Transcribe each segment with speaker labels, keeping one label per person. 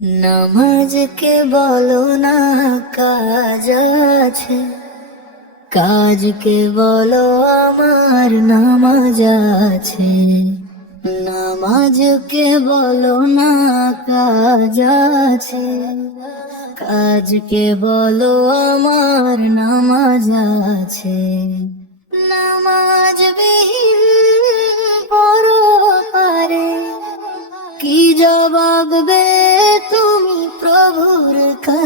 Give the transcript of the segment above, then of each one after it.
Speaker 1: নামাজকে বলো না কাজ আছে। কাজকে বলো আমার নামাজ আছে। নামাজকে বলো না কাজ আছে। কাজকে বলো আমার নামাজ আছে। নামাজ বিহীন পরে কি জবাব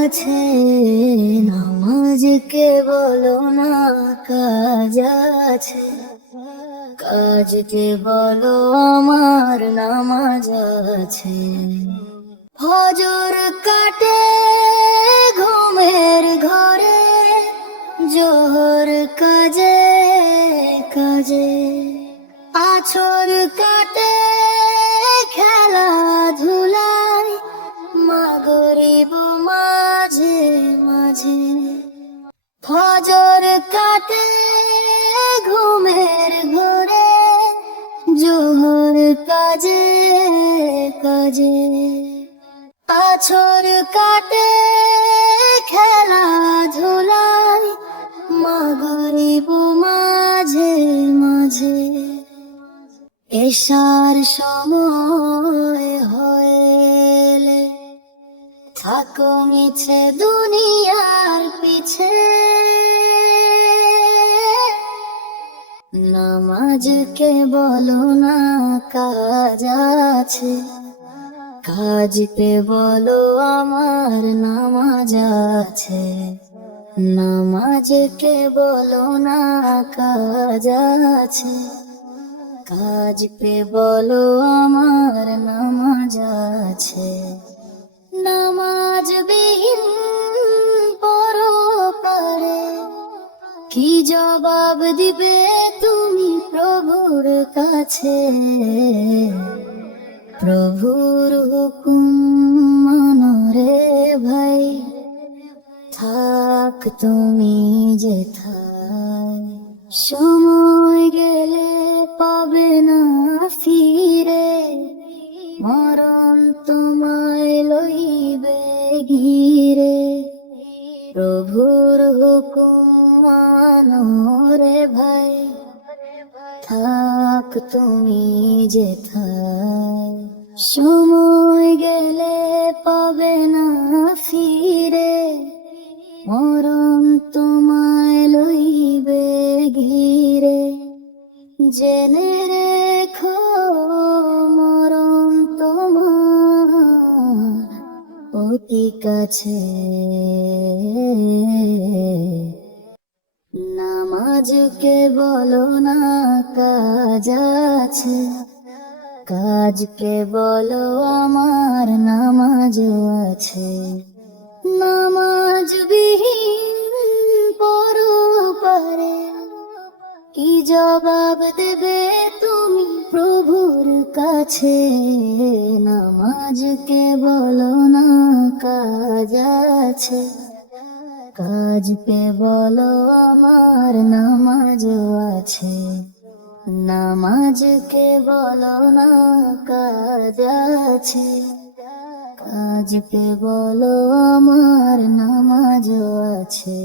Speaker 1: কাছে নামাজকে বলো না, কাজ আছে। কাজকে বলো, আমার নামাজ আছে। হজর কাটে ঘুমের ঘরে, জোহর কাজে কাজে। আছর কাটে ফজর কাটে ঘুমের ঘরে, জোহর কাজে কাজে। আছর কাটে খেলাধুলায় মাগরিব মাঝে মাঝে। এসার সময় হয়েলে থাকো মিছে দুনিয়ার নামাজকে বলো না, কাজ আছে। কাজকে বলো, আমার নামাজ আছে। নামাজকে বলো না, কাজ আছে। কাজ পে বলো, আমার নামাজ আছে। নামাজ বিহীন পরো পারে। কি জবাব দিবে প্রভুর কাছে। প্রভুর হুকুম মনরে ভাই, থাক তুমি যেথায় সময় গেলে পাবে না ফিরে, মরণ তোমায় লইবে ঘিরে। প্রভুর হুকুম রে ভাই থাক তুমি যেথায় সময় গেলে পাবে না ফিরে, মরণ তোমায় লইবে ঘিরে। জেনে রেখো মরণ তোমার অতি কাছে। নামাজকে বলো না, কাজ আছে। কাজকে বলো, আমার নামাজ আছে। নামাজ বিহীন পরো পারে। কি জবাব দেবে তুমি প্রভুর কাছে? নামাজকে বলো না, কাজ আছে। কাজ পে বলো, আমার নামাজ আছে। নামাজকে বলো না কাজ আছে। কাজ পে বলো আমার নামাজ আছে।